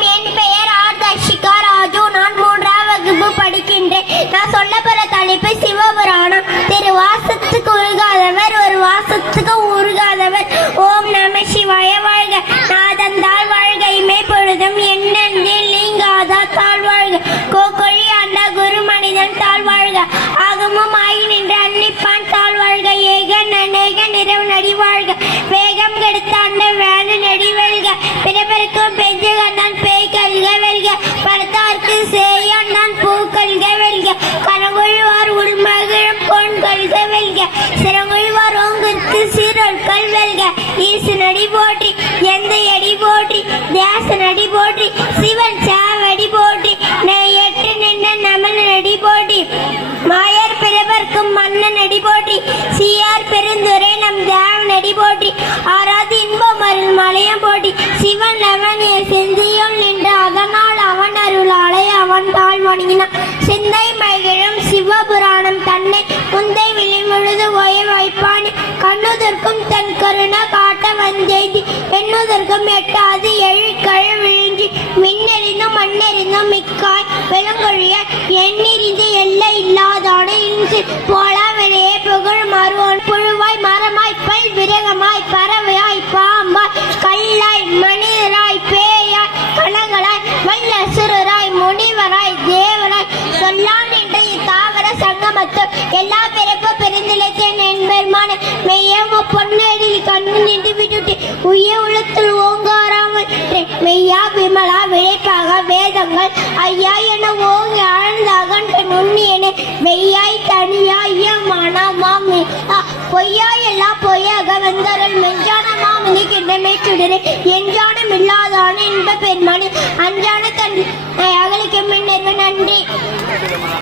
வணக்கம். என் பெயர் ஆர் தர்ஷிகா ராஜு. நான் 3ஆம் வகுப்பு படிக்கின்றேன். நான் சொல்ல போற தலைப்பு சிவபுராணம். திரு வாசத்துக்கு உருகாதவர் ஒரு வாசத்துக்கு உருகாதவர். ஓம் நம சிவாய வாழ்க. நாதந்தாள் வாழ்க. இமை பொழுதும் எண்ணெஞ்சில் நீங்காதா தாழ் வாழ்க. கோகொழி ஆண்ட குரு மனிதன் தாழ் வாழ்க. ஆகமும் ஆகி நின்ற அன்னிப்பான் தாழ் வாழ்க. ஏகன் அநேக நிறவு நடி வாழ்க. வேகம் கெடுத்த அந்த வேணு நெடி வெல்க. பிறப்பருக்கும் பெஞ்சு கண்டான் பேய் கல்க வெல்க. படுத்தார்க்கு சேயான் பூ கல்க வெல்க. கரங்குழுவார் உள்மகிழும் பொன் கல்க வெல்க. சிறங்குழுவார் ஓங்கிற்கு சீரொற்கள் வெல்க. ஈசு நடி போற்றி எந்த அடி போற்றி தேச நடி போற்றி சிவன் சாவடி போற்றி நெய்யற்று நின்ற நமன் நடி போற்றி மாயர் பிறப்பர்க்கும் மன்னன் நடி போற்றி சீயார் பெருந்துரை நம் தேவ நடி போற்றி ஆராதி இன்பம் அருள் மலையம் போற்றி சிவன் அவன் செந்தியும் நின்று அதனால் அவன் அருளாலை அவன் தாழ் வணங்கினான். சிந்தை மகிழும் சிவபுராணம் தன்னை முந்தை விழி முழுது ஓய வைப்பான். கண்ணுதற்கும் தன் கருண காட்ட வந்தெய்தி எண்ணுதற்கும் எட்டாது எழுக்கழு விழுங்கி மின்னெறிந்தும் மண்ணெறிந்தும் மிக்காய் வெளுங்கொழிய எண்ணிறிந்து எல்லை இல்லாதான இன்று போலா வெளியே புகழ் மருவோன் புழுவாய் மரமாய் பல் விரகமாய் பறவையாய் பாம்பாய் கல்லாய் மனிதராய் பேயாய் கணங்களாய் வல்ல சுரராய் முனிவராய் தேவராய் சொல்லான் என்ற தாவர சங்கமத்து எல்லா பிறப்பு பெருந்திலத்தின் என்பெருமான மெய்யம பொன்னேடில் கண்ணு நின்று விட்டுட்டு உய உலத்தில் ஓங்காராமல் மெய்யா விமலா விளைப்பாக வேதங்கள் ஐயா என ஓங்கி ஆழ்ந்த அகன்ற நுண்ணியன வெய்யாய் தனியாயமான மாமி பொய்யாய் எல்லாம் பொய்யாக வந்தரல் மெஞ்சான மாமதி கிண்டமை சுடரே எஞ்சானம் இல்லாதான என்ப பெருமானி அஞ்சான தன்